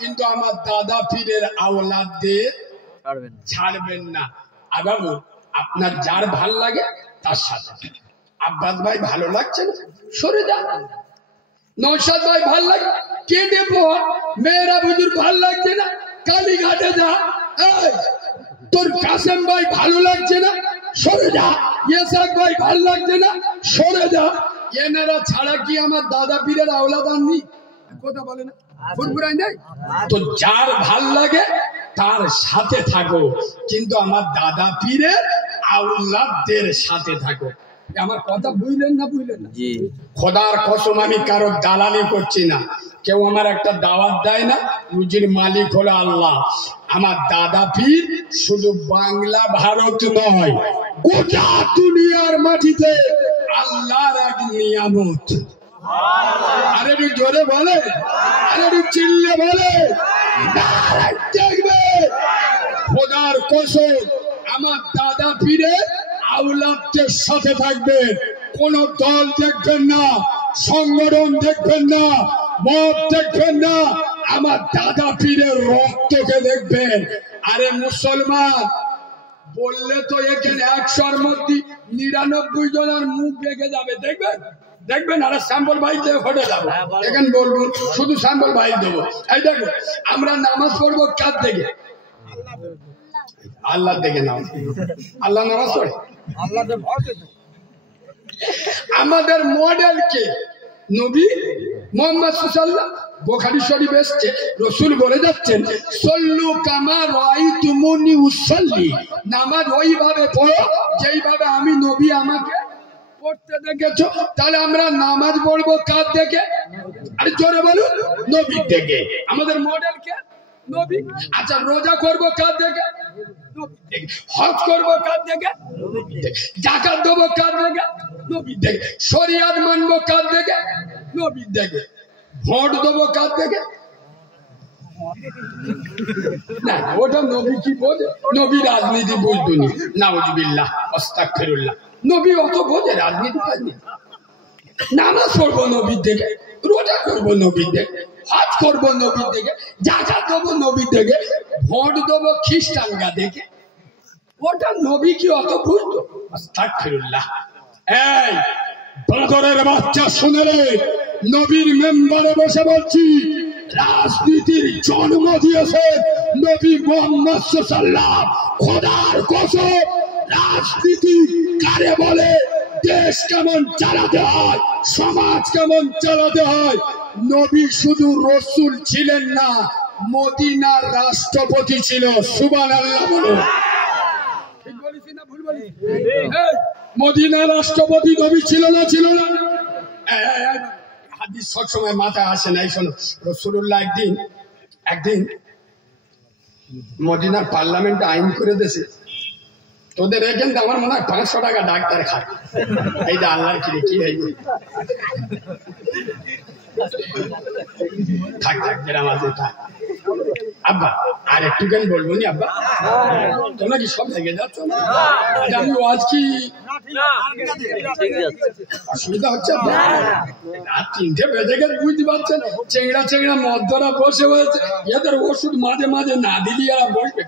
কিন্তু আমার দাদা পীরের আওলাদদের ছাড়বেন না। আগামী আপনার যার ভাল লাগে তার সাথে। আব্বাস ভাই ভালো লাগছে না, সরে যান। নওশাদ ভাই ভাল লাগে, কেটে পড়। মেয়েরা হুজুর ভাল লাগছে না, কালীঘাটে যা। তোর কাসেম ভাই ভালো লাগছে না, সরে যা। ইসাক ভাই ভাল লাগছে না, সরে যা। এনারা ছাড়া কি আমার দাদা পীরের আওলাদ আননি? কথা বলে না, ফুরফুরাই নাই তো। যার ভাল লাগে তার সাথে থাকো, কিন্তু আমার দাদা পীরের আওলাদদের সাথে থাকো। আমার কথা বুঝলেন না? বুঝলেন না? খোদার কসম আমি কারো দালালি করছি না, কেউ আমার একটা দাওয়াত দেয় না, রুজির মালিক হলো আল্লাহ। আমার দাদা পীর শুধু বাংলা ভারত নয়, গোটা দুনিয়ার মাটিতে আল্লাহর এক নিয়ামত। আরে একটু জোরে বলে, আরে একটু চিল্লে বলে, দেখবে খোদার কসম আমার দাদা পীরের আওলাদদের সাথে থাকবে। কোন দল দেখবেন না, সংগঠন দেখবেন না, মত দেখবেন না, আমার দাদা পীরের রক্তকে দেখবেন। আরে মুসলমান বললে তো এখানে 100-র মধ্যে 99 জনের মুখ দেখে যাবে, দেখবেন দেখবেন। আর স্যাম্পল ভাই হটে যাবো এখানে বলবো, শুধু স্যাম্পল ভাই দেবো। এই দেখো আমরা নামাজ পড়বো কার দেখে? আল্লাহ দেখে নামাজ। আল্লাহ নামাজ পড়ে। আমাদের মডেল কে? নবী মুহাম্মদ সাল্লাল্লাহু আলাইহি ওয়াসাল্লাম। বুখারী শরীফ এসেছে, রাসূল বলে যাচ্ছেন সল্লু কামা রাআইতুমুনি উসাল্লি, নামাজ ওইভাবে পড়ো যেইভাবে আমি নবী আমাকে পড়তে দেখেছো। তাহলে আমরা নামাজ পড়বো কার দেখে? আরে জোরে বলুন, নবীর দেখে। আমাদের মডেল কে? নবী। আচ্ছা রোজা করবো কার দেখে? নবীর দেখে। হজ করবো কার দেখে? নবীর দেখে। যাকাত দেবো কার দেখে? নবীর দেখে। শরিয়াত মানবো কার দেখে? নবীর দেখে। ভোট দেবো কার দেখে? না ওটা নবী কি বোঝে? নবী রাজনীতি বুঝতো না, নাউজুবিল্লাহ আস্তাগফিরুল্লাহ। নবী অত বোঝে রাজনীতি ফাজনীতি? নামাজ পড়বো নবীর দেখে, রোজা করবো নবীর দেখে, হজ করবো নবীর দেখে, যাকাত দেবো নবীর দেখে, ভোট দেবো খ্রিস্টানরা দেখে। ওটা নবী কি অত বুঝতো? আস্তাগফিরুল্লাহ। এই বাঁদরের বাচ্চা শুনে রে, নবীর মেম্বারে বসে বলছি, রাজনীতির জন্ম দিয়েছে নবী মুহাম্মদ সাল্লাল্লাহু আলাইহি ওয়াসাল্লাম। খোদার কসম, রাজনীতি কারে বলে, দেশ কেমন চালাতে হয়, সমাজ কেমন চালাতে হয়, নবী শুধু রাসূল ছিলেন না, মদিনার রাষ্ট্রপতি ছিল। সুবহানাল্লাহ বলুন। ঠিক বলেছি না ভুল বলেছি? মদিনার রাষ্ট্রপতি নবী ছিল না? ছিল না? হাদিস সবসময় মাথায় আসে না। এই শোনো, রাসূলুল্লাহ একদিন মদিনার পার্লামেন্টে আইন করে দিয়েছে, তোদের এখানে আমার মনে হয় 500 টাকা ডাক্তার খায়। এইটা আল্লাহর কি কি হইবে? থাক থাক গ্রাম আছে থাক। আব্বা আর একটুখানি বলবো নি আব্বা? তোমরা কি সব লেগে যাচ্ছ না? আমি আজ কি অসুবিধা হচ্ছে? রাত 3টে বেজে গেছে, বুঝতে পারছেন? চেংড়া চেংড়া মদ্যরা বসে হয়েছে, এদের ওষুধ মাঝে মাঝে না দিলি এরা বসবে।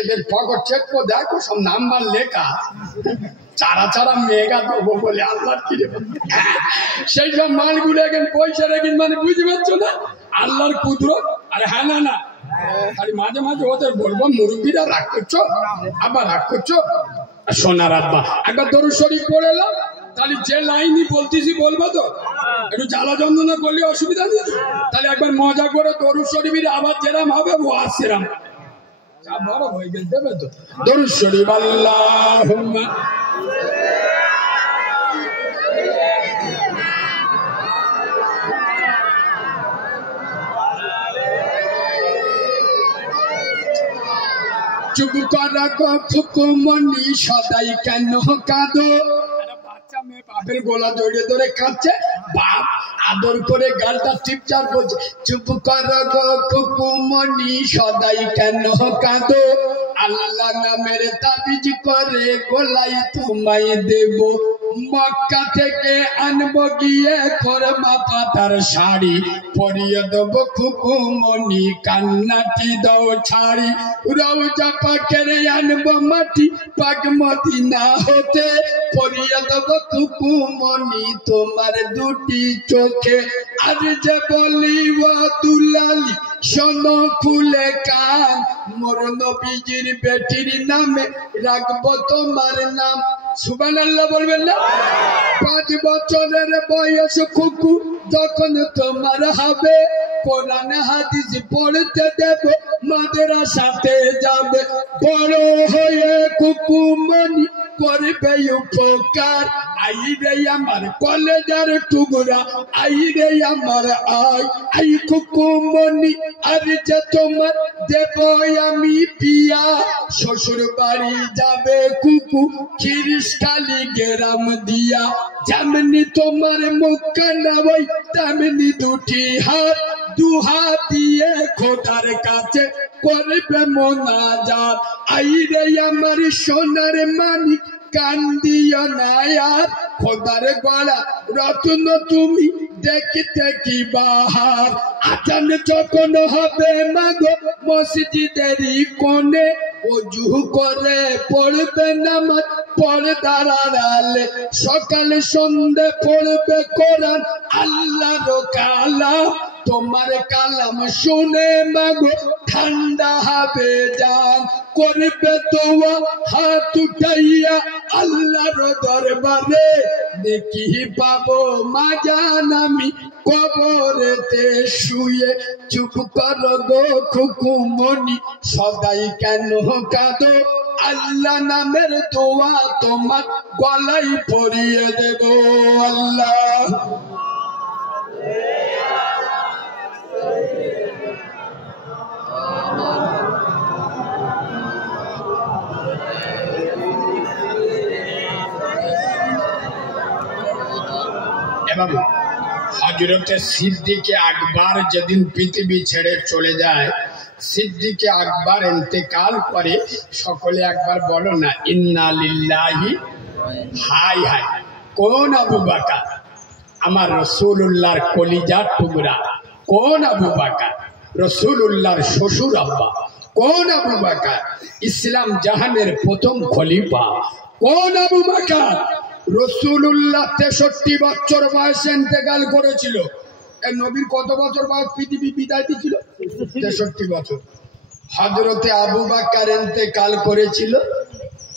এদের পকেট চেক করে দেখো, সব নাম্বার লেখা, চারা চারা মেঘা দেবো বলে আল্লাহর কি রে। সেই সব মালগুলো এখন পয়সা রেখে, মানে বুঝতে পারছো না আল্লাহর কুদরত। আরে হ্যাঁ না না, খালি মাঝে মাঝে ওদের বলবো, মুরব্বীরা রাগ করছো, আবার রাগ করছো। সোনার আব্বা একবার দরুদ শরীফ পড়ে এলাম, তাহলে যে লাইনই বলতেছি বলবো তো, একটু জ্বালা যন্ত্রণা করলে অসুবিধা নেই। তাহলে একবার মজা করে দরুদ শরীফের আবার যেরাম হবে ওয়াজ সেরাম বড় হয়ে গেছে, দেবে তো দরুদ শরীফ। আল্লাহুম্মা চুপ করা ফুকুমনি সদাই কেন কাঁদো? বাচ্চা মেয়ে বাপের গোলা জড়িয়ে ধরে কাঁদছে, বাপ আদর করে গালটা টিপচার বলছে, চুপ করা ফুকুমনি সদাই কেন কাঁদো? আল্লাহ নামের তাবিজ করে গোলাই তোমায় দেব, মক্কা থেকে আনবো গিয়ে খরমা পাতার শাড়ি, পরিয়ে দেবো ফুকুমনি কান্নাটি দাও ছাড়ি, রওজা পাকের আনবো মাটি পাক মদিনা হতে, পরিয়ে দেবো ফুকুমনি তোমার দুটি চোখে। আর যে বলিব দুলালি শোনো খুলে কান, মোর নবীজির বেটির নামে রাখবো তোমার নাম। সুবহানাল্লাহ বলবেন না? 5 বছরের বয়স খুকু যখন তোমার হবে, কোরআন হাদিস পড়তে দেব, মাদ্রাসাতে যাবে, বড় হয়ে কুকুমনি করবে উপকার। আই রে আমার কলেজার টুকরা, আই রে আমার আই কুকুমনি, আর যে তোমার দেব আমি পিয়া, শ্বশুর বাড়ি যাবে কুকু খিরিশখালী গ্রাম দিয়া, যেমনি তোমার মুখখানা ওই তেমনি দুটি হাত, দুহাত দিয়ে খোদার কাছে করবে মোনাজাত। আই রে আমার সোনার মানিক কান্দিও না আর, খোদার গলা রত্ন তুমি দেখতে কি বাহার আজান যখন হবে মাগো মসজিদেরই কোণে ওযু করে পড়বে নামাজ পর্দার আড়ালে সকালে সন্ধ্যে পড়বে কোরআন আল্লাহর কালাম তোমার কালাম শুনে মাগো ঠান্ডা হবে জান করবে দোয়া হাত উঠাইয়া আল্লাহর দরবারে দেখি পাবো মা জান আমি কবরেতে শুয়ে চুপ করো গো খুকুমনি সদাই কেন কাঁদো আল্লাহ নামের দোয়া তোমার গলায় পরিয়ে দেব আল্লাহ হযরতে সিদ্দিকে আকবর যেদিন পৃথিবী ছেড়ে চলে যায় সিদ্দিকে আকবর ইন্তেকাল করে সকলে একবার বলো না ইন্না লিল্লাহি হাই হাই কোন আবু বকর আমার রাসূলুল্লাহর কলিজার টুকরা কোন আবু বকর রাসূলুল্লাহর শ্বশুর আব্বা কোন আবু বকর ইসলাম জাহানের প্রথম খলিফা কোন আবু বকর রাসূলুল্লাহ 63 বছর বয়সে ইন্তেকাল করেছিল এই নবীর কত বছর বয়স পৃথিবী বিদায় দিয়েছিল 63 বছর হযরতে আবু বকর ইন্তেকাল করেছিল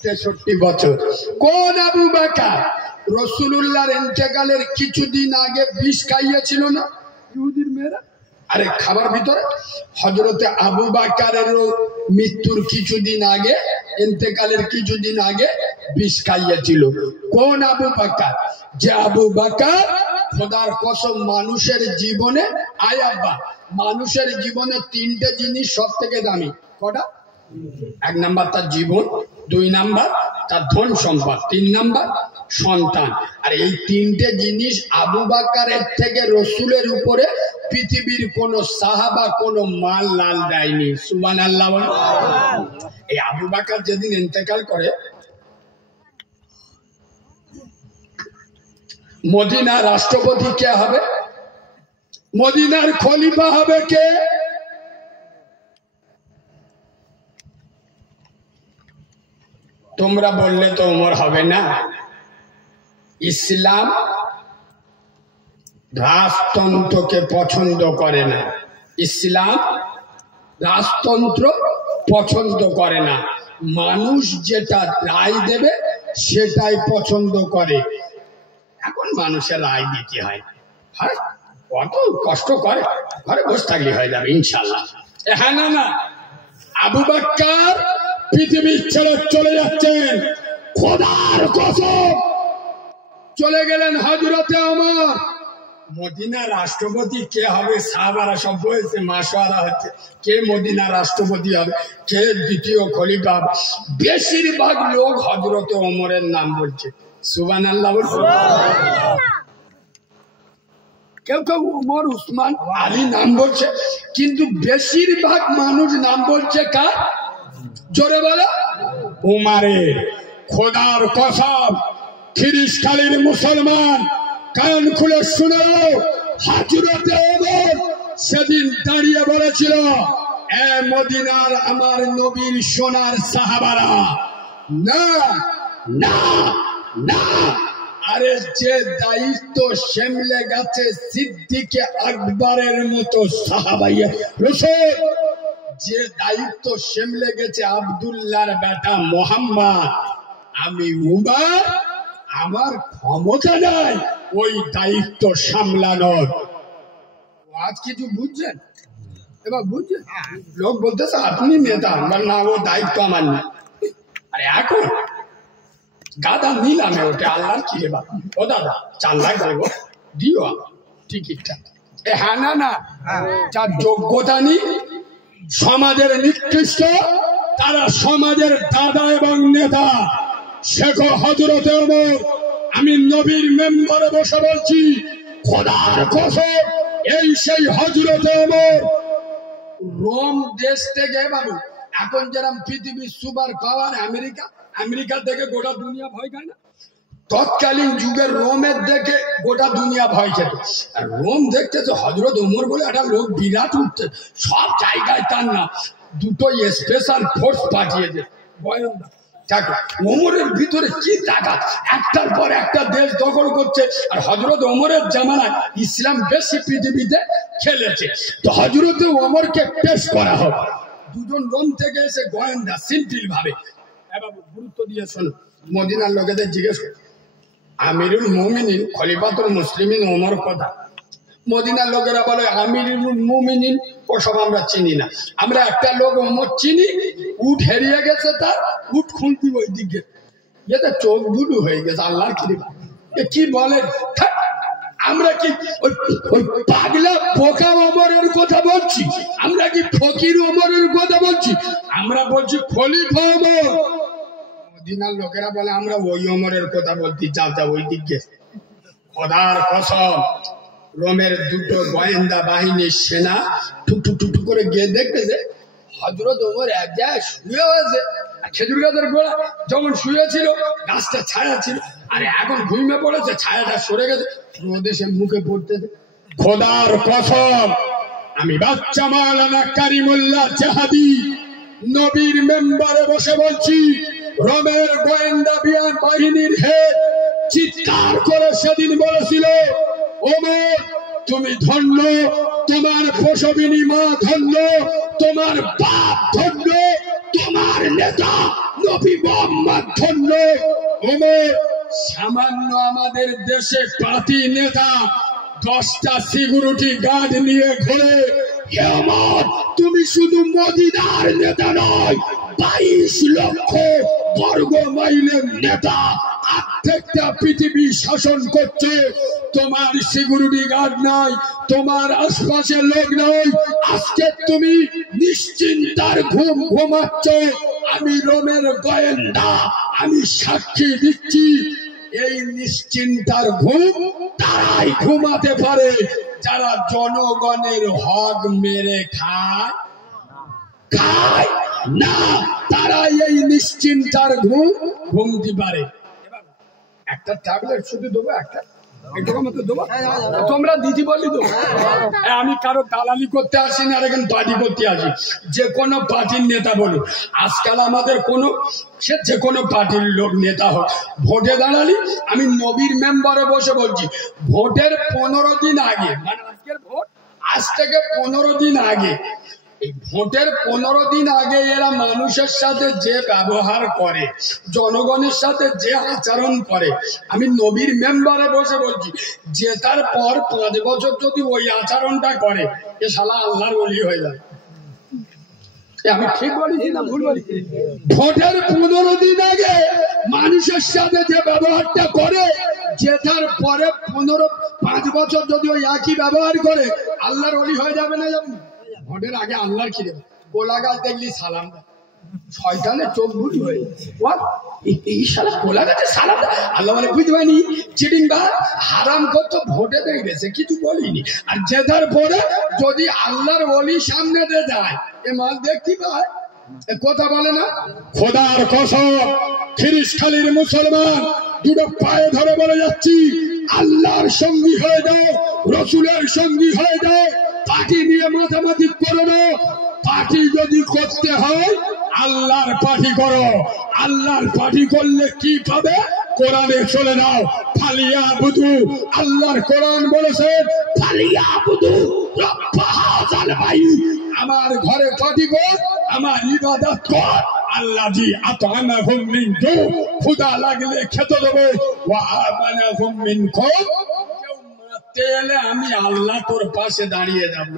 63 বছর কোন আবু বকর রাসূলুল্লাহর ইন্তেকালের কিছুদিন আগে বিষ খাইয়েছিল না ইহুদির মেয়েরা আরে খাবার ভিতরে হযরতে আবু বকরেরও মৃত্যুর কিছুদিন আগে ইন্তেকালের কিছুদিন আগে বিষ খাইয়েছিল কোন আবু বকর যে আবু বকর খোদার কসম মানুষের জীবনে আয়াব্বা মানুষের জীবনে তিনটে জিনিস সবথেকে দামি কটা এক নাম্বার তার জীবন দুই নাম্বার তার ধন সম্পদ তিন নাম্বার সন্তান আর এই তিনটে জিনিস আবু বকরের থেকে রাসূলের উপরে পৃথিবীর কোন সাহাবা কোন মাল লাল দেয়নি সুবহানাল্লাহ এই আবু বকর যেদিন ইন্তেকাল করে মদিনার রাষ্ট্রপতি কে হবে মদিনার খলিফা হবে কে তোমরা বললে তো ওমর হবে না ইসলাম রাজতন্ত্রকে পছন্দ করে না ইসলাম রাজতন্ত্র পছন্দ করে না মানুষ যেটা রায় দেবে সেটাই পছন্দ করে এখন মানুষের রায় দিতে হয় হ্যাঁ কত কষ্ট করে ঘরে বসে থাকলে হয়ে যাবে ইনশাআল্লাহ হ্যাঁ না না আবু বকর পৃথিবী ছেড়ে চলে যাচ্ছেন খোদার কসম চলে গেলেন হযরতে ওমর মদিনার রাষ্ট্রপতি কে হবে সাহাবারা সব বলছে মাশওয়ারা হচ্ছে কে মদিনার রাষ্ট্রপতি হবে কে দ্বিতীয় খলিফা বেশিরভাগ লোক হযরতে ওমরের নাম বলছে সুবহানাল্লাহ কেউ কেউ ওমর উসমান আলী নাম বলছে কিন্তু বেশিরভাগ মানুষ নাম বলছে কার জোরে বলো ওমরের খোদার কসম খিরিসখালীর মুসলমান কান খুলে শুনে হযরতে ওমর সেদিন দাঁড়িয়ে বলেছিল এ মদিনার আমার নবীর সোনার সাহাবারা না না না আরে যে দায়িত্ব সামলে গেছে সিদ্দিকে আকবরের মতো সাহাবায়ে রাসূল যে দায়িত্ব সামলে গেছে আব্দুল্লাহর বেটা মুহাম্মদ আমি উমর আমার ক্ষমতা নাই ওই দায়িত্ব সামলানোর আজ কিছু বুঝছেন এবার বুঝছেন লোক বলতেছে আপনি নেতা না ও দায়িত্ব আমার না আরে এখন গাদা নিলামে ওটা আল্লাহর কি রে বাবা ও দাদা 4 লাখ দেবো দিও টিকিটটা হ্যাঁ না না যার যোগ্যতা নেই সমাজের নিকৃষ্ট তারা সমাজের দাদা এবং নেতা শেখ হযরতে ওমর আমি নবীর মেম্বারে বসে বলছি খোদার কসম এই সেই হযরতে ওমর রোম দেশ থেকে বাবু এখন যেরকম পৃথিবীর সুপার পাওয়ার আমেরিকা আমেরিকা থেকে গোটা দুনিয়া ভয় খায় না তৎকালীন যুগের রোমের দেখে গোটা দুনিয়া ভয় খেত। আর রোম দেখতে তো হযরত ওমর বলে একটা লোক বিরাট উঠছে, সব জায়গায় তার না দুটো স্পেশাল ফোর্স পাঠিয়েছে গোয়েন্দা। ওমরের ভিতরে কি তাকাত, একটার পর একটা দেশ দখল করছে। আর হযরত ওমরের জামানায় ইসলাম বেশি পৃথিবীতে খেলেছে। তো হযরত ওমরকে টেস্ট করা হবে। দুজন রোম থেকে এসে গোয়েন্দা সিম্পল ভাবে, গুরুত্ব দিয়ে শোনো, মদিনার লোকেদের জিজ্ঞেস করে আমিরুল মুমিনিন খলিফাতুল মুসলিমিন ওমর কথা। মদিনার লোকেরা বলে আমিরুল মুমিনিন ওসব আমরা চিনি না, আমরা একটা লোক ওমর চিনি, উট হেরিয়ে গেছে, তার উট খুঁজতি ওই দিকে, এটা চোখ বুলু হয়ে গেছে। আল্লাহর কি বলে, আমরা কি ওই পাগলা পোকা ওমরের কথা বলছি? আমরা কি ফকির ওমরের কথা বলছি? আমরা বলছি খলিফা ওমর। মদিনার লোকেরা বলে আমরা ওই ওমরের কথা বলছি, যাও যাও ওই দিকে। খোদার কসম, রোমের দুটো গোয়েন্দা বাহিনীর সেনা টুকটুক টুকটুক করে গিয়ে দেখতেছে হযরত ওমর এক জায়গায় শুয়ে আছে। খেজুর গাছের গোড়া যখন শুয়েছিল গাছটা ছায়া ছিল, আর এখন ঘুমিয়ে পড়েছে, ছায়াটা সরে গেছে, রোদে সে মুখে পড়তেছে। খোদার কসম, আমি বাচ্চা মাওলানা কারিমুল্লাহ জাহাদি নবীর মেম্বারে বসে বলছি, রোমের গোয়েন্দা বাহিনীর হেড চিৎকার করে সেদিন বলেছিল, ওমর তুমি ধন্য, তোমার প্রসবিনী মা ধন্য, তোমার বাপ ধন্য, তোমার নেতা নবী মুহাম্মদ ধন্য। ওমর সামান্য আমাদের দেশে পার্টি নেতা 10টা সিকিউরিটি গার্ড নিয়ে ঘোরে, ওমর তুমি শুধু মদিনার নেতা নয়, 22 লক্ষ বর্গ মাইলের নেতা, প্রত্যেকটা পৃথিবী শাসন করছে। তোমার সিকিউরিটি গার্ড নাই, তোমার আশপাশের লোক নাই, আজকে তুমি নিশ্চিন্তার ঘুম ঘুমাচ্ছ। আমি রোমের গোয়েন্দা, আমি সাক্ষী দিচ্ছি, এই নিশ্চিন্তার ঘুম তারাই ঘুমাতে পারে যারা জনগণের হক মেরে খায় না, তারা এই নিশ্চিন্তার ঘুম ঘুমতে পারে। একটা ট্যাবলেট শুধু দেবো, একটা তোমরা দিদি বলি তো, আমি কারো দালালি করতে আসি না, আর এখন পার্টি করতে আসি। যে কোনো পার্টির নেতা বলুন, আজকাল আমাদের কোনো সে যে কোনো পার্টির লোক নেতা হোক, ভোটে দাঁড়ালি, আমি নবীর মেম্বারে বসে বলছি, ভোটের 15 দিন আগে, মানে আজকের ভোট আজ থেকে 15 দিন আগে, এই ভোটের 15 দিন আগে এরা মানুষের সাথে যে ব্যবহার করে, জনগণের সাথে যে আচরণ করে, আমি নবীর মেম্বারে বসে বলছি, জেতার পর 5 বছর যদি ওই আচরণটা করে, এ শালা আল্লাহর ওলি হয়ে যায়। আমি ঠিক বলেছি না ভুল বলেছি? ভোটের 15 দিন আগে মানুষের সাথে যে ব্যবহারটা করে, জেতার পরে 5 বছর যদি ওই একই ব্যবহার করে, আল্লাহর ওলি হয়ে যাবে না? যাবে না? ভোটের আগে আল্লাহর খিদে, কোলা গাছ দেখলি সালাম দেয়, শয়তানের চোখ বুঝি হয়ে এই শালা কোলা গাছে সালাম দেয়। আল্লাহ বলে বুঝতে পারিনি, চিটিং বা হারাম করতো, ভোটে দেখেছে কিছু বলিনি, আর জেতার পরে যদি আল্লাহর ওলি সামনে দিয়ে যায়, এ মাল দেখতে পায়, কথা বলে না। খোদার কসম, খিরিসখালীর মুসলমান দুটো পায়ে ধরে বলে যাচ্ছি, আল্লাহর সঙ্গী হয়ে যাও, রসুলের সঙ্গী হয়ে যাও, পার্টি নিয়ে মাতামাতি করো না। পার্টি যদি করতে হয় আল্লাহর পার্টি করো, আল্লাহর পার্টি করলে কি পাবে? কোরআনে চলে নাও, ফালিয়া বুধু, আল্লাহর কোরআন বলেছে ফালিয়া বুধু রব্বা হাযাল বাইত, আমার ঘরে পার্টি কর, আমার ইবাদত কর। আল্লাযী আত'আমাহুম মিন জু, ক্ষুধা লাগলে খেতে দেবে, ওয়া আমানাহুম মিন খৌফ, কেউ মারতে এলে আমি আল্লাহ তোর পাশে দাঁড়িয়ে যাব।